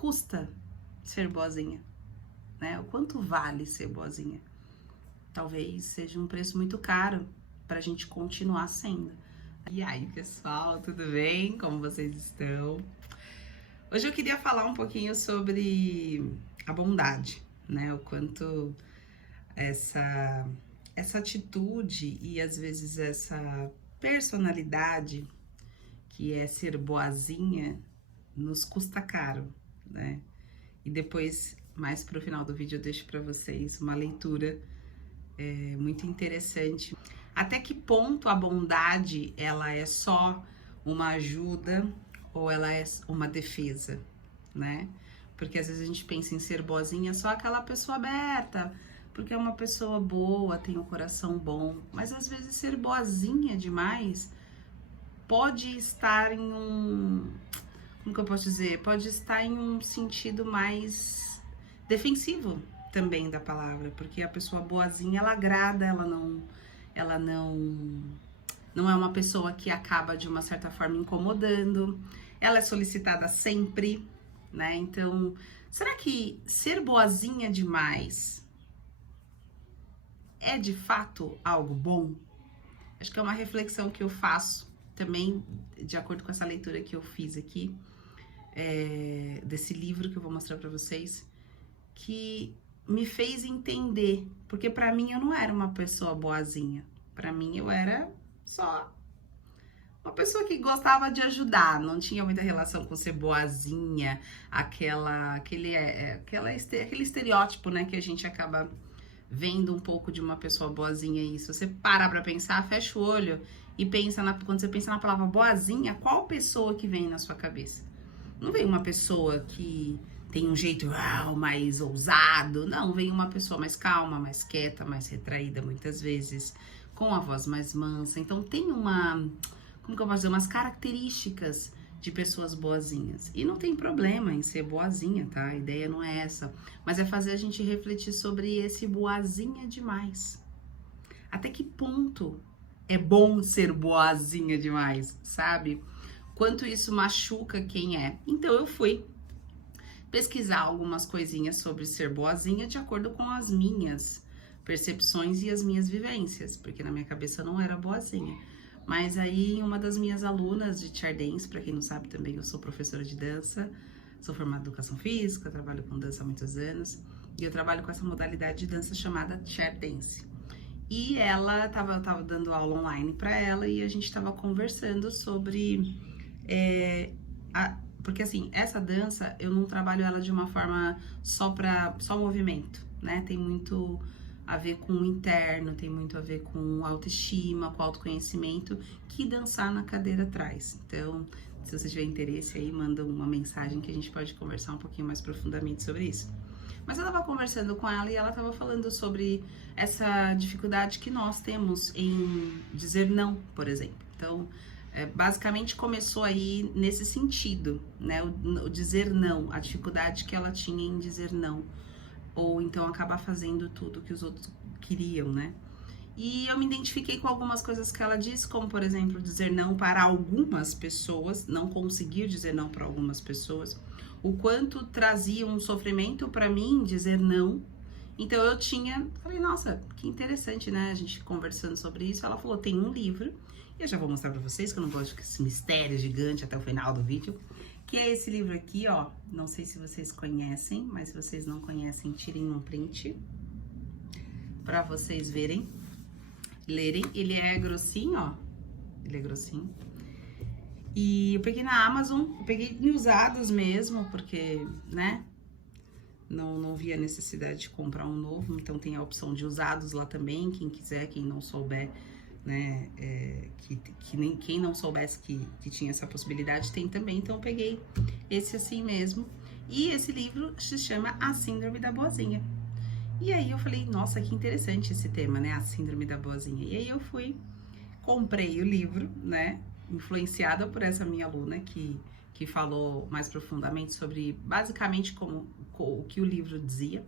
custa ser boazinha, né? O quanto vale ser boazinha? Talvez seja um preço muito caro pra gente continuar sendo. E aí, pessoal, tudo bem? Como vocês estão? Hoje eu queria falar um pouquinho sobre a bondade, né? O quanto essa atitude e às vezes essa personalidade que é ser boazinha nos custa caro, né? E depois, mais pro final do vídeo, eu deixo para vocês uma leitura muito interessante. Até que ponto a bondade ela é só uma ajuda ou ela é uma defesa, né? Porque às vezes a gente pensa em ser boazinha só aquela pessoa aberta, porque é uma pessoa boa, tem um coração bom, mas às vezes ser boazinha demais pode estar em como que eu posso dizer? Pode estar em um sentido mais defensivo também da palavra, porque a pessoa boazinha, ela agrada, ela não é uma pessoa que acaba de uma certa forma incomodando, ela é solicitada sempre, né? Então, será que ser boazinha demais é de fato algo bom? Acho que é uma reflexão que eu faço também, de acordo com essa leitura que eu fiz aqui, desse livro que eu vou mostrar pra vocês, que me fez entender, porque pra mim eu não era uma pessoa boazinha, pra mim eu era só uma pessoa que gostava de ajudar, não tinha muita relação com ser boazinha, aquele estereótipo, né, que a gente acaba vendo um pouco de uma pessoa boazinha. E se você parar pra pensar, fecha o olho e pensa quando você pensa na palavra boazinha, qual pessoa que vem na sua cabeça? Não vem uma pessoa que tem um jeito mais ousado, não, vem uma pessoa mais calma, mais quieta, mais retraída muitas vezes, com a voz mais mansa. Então tem como que eu posso dizer, umas características de pessoas boazinhas. E não tem problema em ser boazinha, tá? A ideia não é essa, mas é fazer a gente refletir sobre esse boazinha demais. Até que ponto é bom ser boazinha demais, sabe? Quanto isso machuca quem é. Então eu fui pesquisar algumas coisinhas sobre ser boazinha de acordo com as minhas percepções e as minhas vivências, porque na minha cabeça eu não era boazinha. Mas aí uma das minhas alunas de chair dance, para quem não sabe também, eu sou professora de dança, sou formada em educação física, trabalho com dança há muitos anos, e eu trabalho com essa modalidade de dança chamada chair dance. E ela tava dando aula online para ela e a gente tava conversando sobre porque assim, essa dança eu não trabalho ela de uma forma só movimento, né? Tem muito a ver com o interno, tem muito a ver com autoestima, com autoconhecimento, que dançar na cadeira traz. Então, se você tiver interesse aí, manda uma mensagem que a gente pode conversar um pouquinho mais profundamente sobre isso. Mas eu tava conversando com ela e ela tava falando sobre essa dificuldade que nós temos em dizer não, por exemplo. Então, basicamente começou aí nesse sentido, né? O dizer não, a dificuldade que ela tinha em dizer não. Ou então acabar fazendo tudo que os outros queriam, né? E eu me identifiquei com algumas coisas que ela disse, como por exemplo, dizer não para algumas pessoas, não conseguir dizer não para algumas pessoas, o quanto trazia um sofrimento para mim dizer não. Então eu falei, nossa, que interessante, né? A gente conversando sobre isso, ela falou, tem um livro, e eu já vou mostrar para vocês, que eu não gosto desse mistério gigante até o final do vídeo, que é esse livro aqui, ó, não sei se vocês conhecem, mas se vocês não conhecem, tirem um print para vocês verem, lerem. Ele é grossinho, ó, ele é grossinho. E eu peguei na Amazon, eu peguei em usados mesmo, porque, né, não via necessidade de comprar um novo, então tem a opção de usados lá também, quem quiser, quem não souber, né, quem não soubesse que tinha essa possibilidade tem também, então eu peguei esse assim mesmo. E esse livro se chama A Síndrome da Boazinha. E aí eu falei, nossa, que interessante esse tema, né, a Síndrome da Boazinha. E aí eu comprei o livro, né, influenciada por essa minha aluna que falou mais profundamente sobre, basicamente, o que o livro dizia.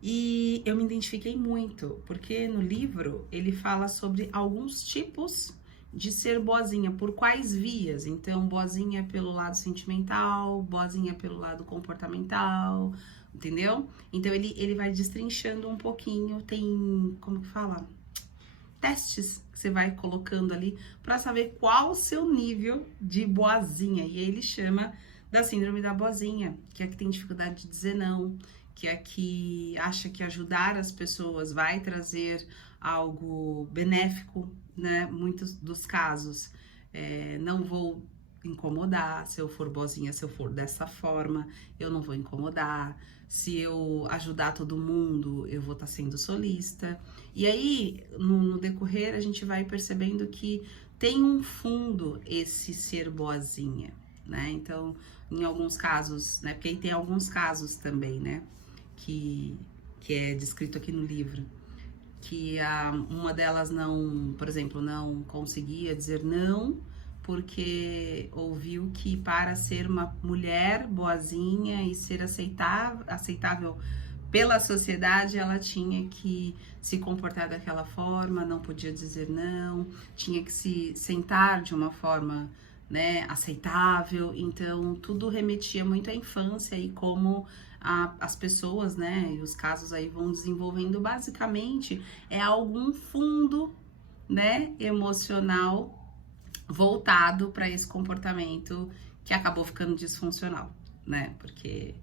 E eu me identifiquei muito, porque no livro ele fala sobre alguns tipos de ser boazinha, por quais vias? Então, boazinha pelo lado sentimental, boazinha pelo lado comportamental, entendeu? Então, ele vai destrinchando um pouquinho, tem, como que fala? Testes que você vai colocando ali para saber qual o seu nível de boazinha. E ele chama da síndrome da boazinha, que é a que tem dificuldade de dizer não, que é a que acha que ajudar as pessoas vai trazer algo benéfico, né? Muitos dos casos, não vou incomodar, se eu for boazinha, se eu for dessa forma, eu não vou incomodar. Se eu ajudar todo mundo, eu vou estar sendo solista. E aí, no decorrer, a gente vai percebendo que tem um fundo esse ser boazinha, né? Então, em alguns casos, né? Porque aí tem alguns casos também, né? Que é descrito aqui no livro. Que uma delas não, por exemplo, não conseguia dizer não, porque ouviu que para ser uma mulher boazinha e ser aceitável pela sociedade, ela tinha que se comportar daquela forma, não podia dizer não, tinha que se sentar de uma forma, né, aceitável. Então, tudo remetia muito à infância e como as pessoas, né, e os casos aí vão desenvolvendo. Basicamente, é algum fundo, né, emocional voltado para esse comportamento que acabou ficando disfuncional, né? Porque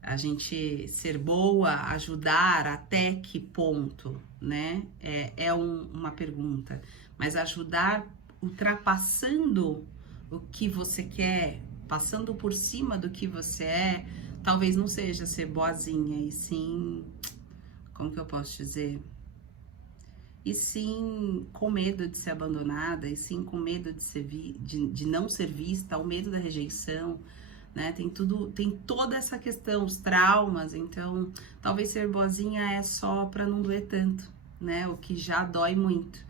a gente ser boa, ajudar até que ponto, né? Uma pergunta. Mas ajudar ultrapassando o que você quer, passando por cima do que você é, talvez não seja ser boazinha, e sim, como que eu posso dizer? E sim com medo de ser abandonada, e sim com medo de não ser vista, o medo da rejeição, né? Tem toda essa questão, os traumas. Então, talvez ser boazinha é só para não doer tanto, né? O que já dói muito.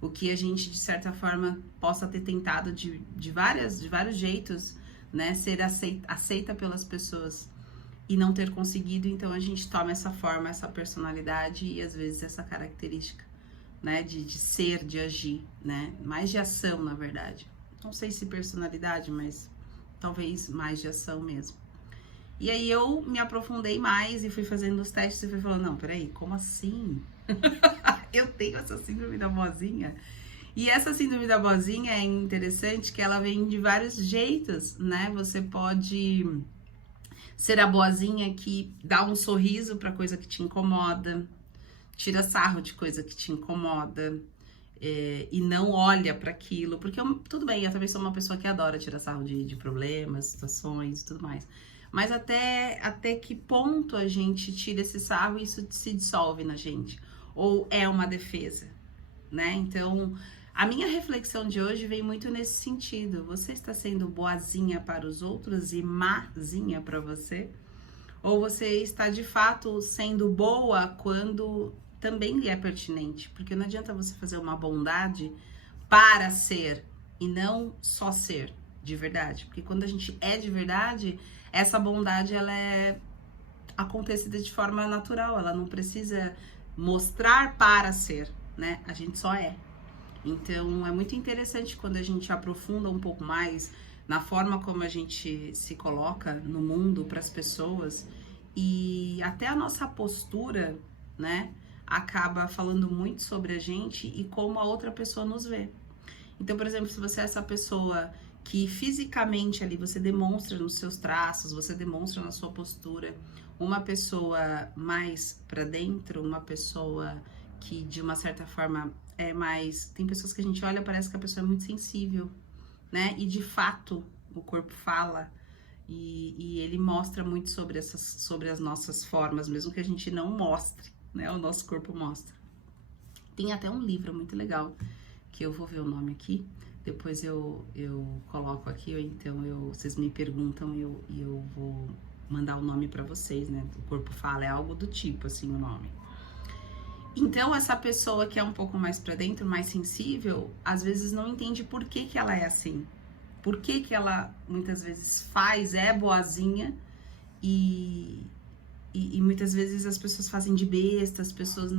O que a gente, de certa forma, possa ter tentado de vários jeitos, né? Ser aceita pelas pessoas e não ter conseguido. Então, a gente toma essa forma, essa personalidade e, às vezes, essa característica, né, de ser, de agir, né, mais de ação, na verdade. Não sei se personalidade, mas talvez mais de ação mesmo. E aí eu me aprofundei mais e fui fazendo os testes e fui falando, não, peraí, como assim? Eu tenho essa síndrome da boazinha? E essa síndrome da boazinha é interessante que ela vem de vários jeitos, né? Você pode ser a boazinha que dá um sorriso pra coisa que te incomoda, tira sarro de coisa que te incomoda, e não olha para aquilo, porque tudo bem, eu também sou uma pessoa que adora tirar sarro de problemas, situações e tudo mais, mas até que ponto a gente tira esse sarro e isso se dissolve na gente, ou é uma defesa, né? Então, a minha reflexão de hoje vem muito nesse sentido. Você está sendo boazinha para os outros e mazinha para você? Ou você está de fato sendo boa quando também lhe é pertinente? Porque não adianta você fazer uma bondade para ser e não só ser de verdade. Porque quando a gente é de verdade, essa bondade ela é acontecida de forma natural. Ela não precisa mostrar para ser, né? A gente só é. Então é muito interessante quando a gente aprofunda um pouco mais na forma como a gente se coloca no mundo para as pessoas, e até a nossa postura, né, acaba falando muito sobre a gente e como a outra pessoa nos vê. Então, por exemplo, se você é essa pessoa que fisicamente ali você demonstra nos seus traços, você demonstra na sua postura, uma pessoa mais para dentro, uma pessoa que de uma certa forma é mais... Tem pessoas que a gente olha, parece que a pessoa é muito sensível, né? E de fato o corpo fala e ele mostra muito sobre as nossas formas, mesmo que a gente não mostre, né? O nosso corpo mostra. Tem até um livro muito legal, que eu vou ver o nome aqui, depois eu coloco aqui, ou então vocês me perguntam e eu vou mandar o nome para vocês, né? O corpo fala, é algo do tipo assim o nome. Então, essa pessoa que é um pouco mais pra dentro, mais sensível, às vezes não entende por que que ela é assim. Por que que ela, muitas vezes, é boazinha e muitas vezes as pessoas fazem de besta, as pessoas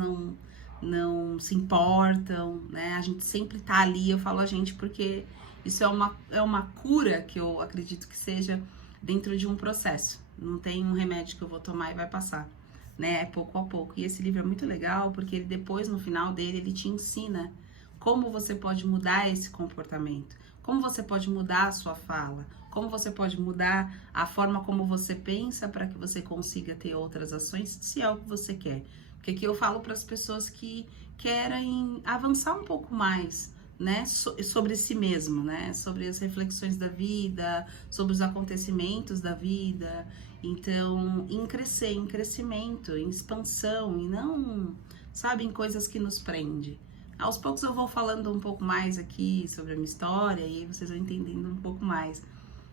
não se importam, né? A gente sempre tá ali, eu falo a gente porque isso é uma cura que eu acredito que seja dentro de um processo. Não tem um remédio que eu vou tomar e vai passar, né? É pouco a pouco. E esse livro é muito legal porque ele depois, no final dele, ele te ensina como você pode mudar esse comportamento, como você pode mudar a sua fala, como você pode mudar a forma como você pensa para que você consiga ter outras ações, se é o que você quer. Porque aqui eu falo para as pessoas que querem avançar um pouco mais, né, sobre si mesmo, né, sobre as reflexões da vida, sobre os acontecimentos da vida. Então, em crescer, em crescimento, em expansão, e não, sabe, em coisas que nos prendem. Aos poucos eu vou falando um pouco mais aqui sobre a minha história e aí vocês vão entendendo um pouco mais.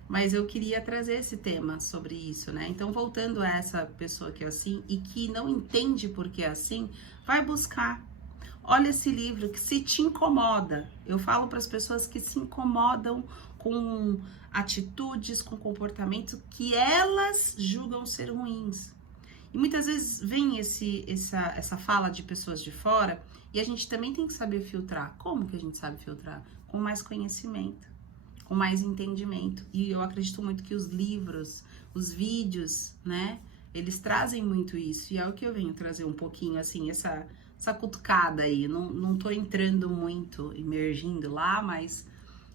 Mas eu queria trazer esse tema sobre isso, né? Então, voltando a essa pessoa que é assim e que não entende por que é assim, vai buscar. Olha esse livro que se te incomoda. Eu falo para as pessoas que se incomodam com atitudes, com comportamentos que elas julgam ser ruins. E muitas vezes vem essa fala de pessoas de fora e a gente também tem que saber filtrar. Como que a gente sabe filtrar? Com mais conhecimento, com mais entendimento. E eu acredito muito que os livros, os vídeos, né, eles trazem muito isso. E é o que eu venho trazer um pouquinho, assim, essa cutucada aí. Não tô entrando muito, emergindo lá, mas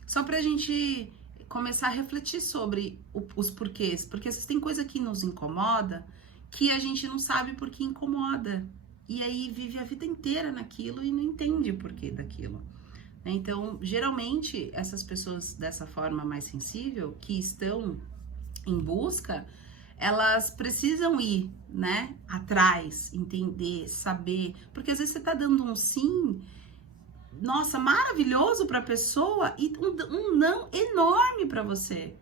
só pra gente começar a refletir sobre os porquês. Porque existem coisa que nos incomoda que a gente não sabe por que incomoda. E aí vive a vida inteira naquilo e não entende o porquê daquilo. Então, geralmente, essas pessoas dessa forma mais sensível, que estão em busca, elas precisam ir, né, atrás, entender, saber. Porque às vezes você tá dando um sim, nossa, maravilhoso pra pessoa e um não enorme pra você.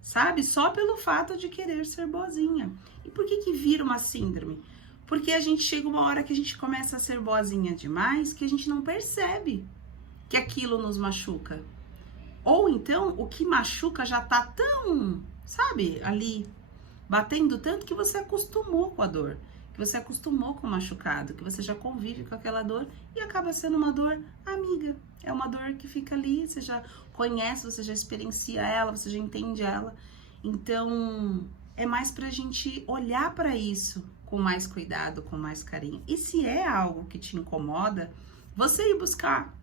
Sabe? Só pelo fato de querer ser boazinha. E por que vira uma síndrome? Porque a gente chega uma hora que a gente começa a ser boazinha demais que a gente não percebe que aquilo nos machuca. Ou então, o que machuca já tá tão, sabe, ali, batendo tanto que você acostumou com a dor, que você acostumou com o machucado, que você já convive com aquela dor e acaba sendo uma dor amiga. É uma dor que fica ali, você já conhece, você já experiencia ela, você já entende ela. Então, é mais pra gente olhar para isso com mais cuidado, com mais carinho. E se é algo que te incomoda, você ir buscar,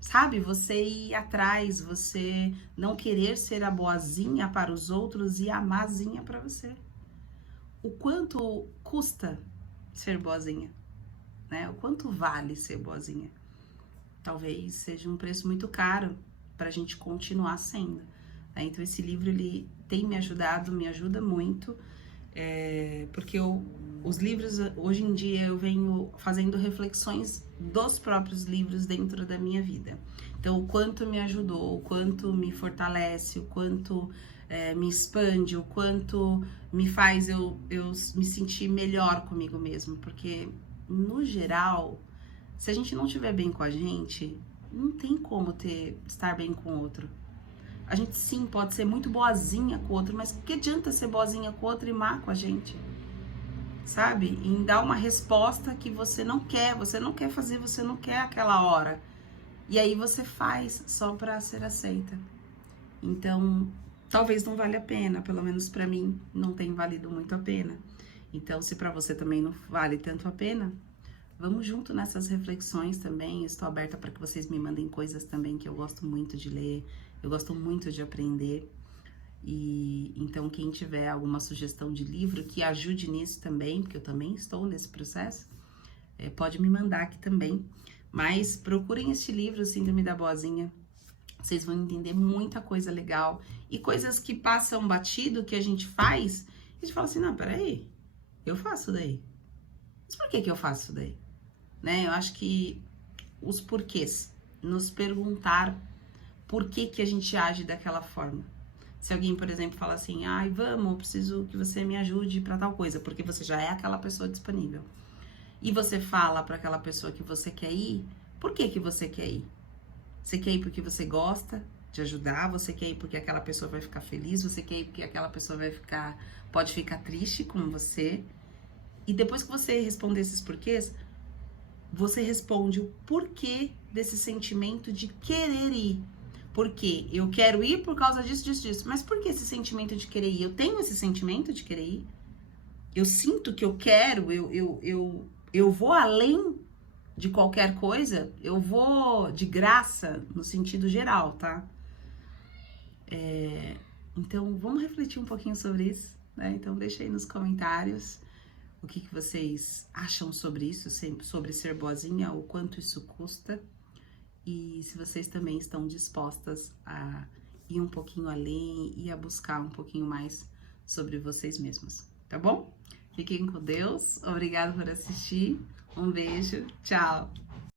sabe? Você ir atrás, você não querer ser a boazinha para os outros e a mazinha para você. O quanto custa ser boazinha, né? O quanto vale ser boazinha? Talvez seja um preço muito caro para a gente continuar sendo, né? Então esse livro ele tem me ajudado, me ajuda muito, porque os livros hoje em dia eu venho fazendo reflexões dos próprios livros dentro da minha vida. Então o quanto me ajudou, o quanto me fortalece, o quanto me expande, o quanto me faz eu me sentir melhor comigo mesmo, porque no geral, se a gente não estiver bem com a gente, não tem como estar bem com o outro. A gente sim pode ser muito boazinha com o outro, mas que adianta ser boazinha com o outro e má com a gente? Sabe? Em dar uma resposta que você não quer fazer, você não quer aquela hora. E aí você faz só para ser aceita. Então, talvez não valha a pena, pelo menos para mim não tem valido muito a pena. Então, se para você também não vale tanto a pena, vamos junto nessas reflexões também. Estou aberta para que vocês me mandem coisas também que eu gosto muito de ler, eu gosto muito de aprender. E então, quem tiver alguma sugestão de livro que ajude nisso também, porque eu também estou nesse processo, pode me mandar aqui também. Mas procurem este livro, Síndrome da Boazinha. Vocês vão entender muita coisa legal e coisas que passam batido, que a gente faz, e a gente fala assim, não, peraí, eu faço daí. Mas por que eu faço isso daí? Né? Eu acho que os porquês, nos perguntar por que a gente age daquela forma. Se alguém, por exemplo, fala assim, ai, vamos, eu preciso que você me ajude para tal coisa, porque você já é aquela pessoa disponível. E você fala para aquela pessoa que você quer ir, por que você quer ir? Você quer ir porque você gosta de ajudar, você quer ir porque aquela pessoa vai ficar feliz, você quer ir porque aquela pessoa pode ficar triste com você. E depois que você responder esses porquês, você responde o porquê desse sentimento de querer ir. Por quê? Eu quero ir por causa disso, disso, disso. Mas por que esse sentimento de querer ir? Eu tenho esse sentimento de querer ir? Eu sinto que eu quero, eu vou além de qualquer coisa, eu vou de graça, no sentido geral, tá? Então, vamos refletir um pouquinho sobre isso, né? Então, deixa aí nos comentários o que vocês acham sobre isso, sobre ser boazinha, o quanto isso custa. E se vocês também estão dispostas a ir um pouquinho além e a buscar um pouquinho mais sobre vocês mesmos, tá bom? Fiquem com Deus, obrigada por assistir, um beijo, tchau!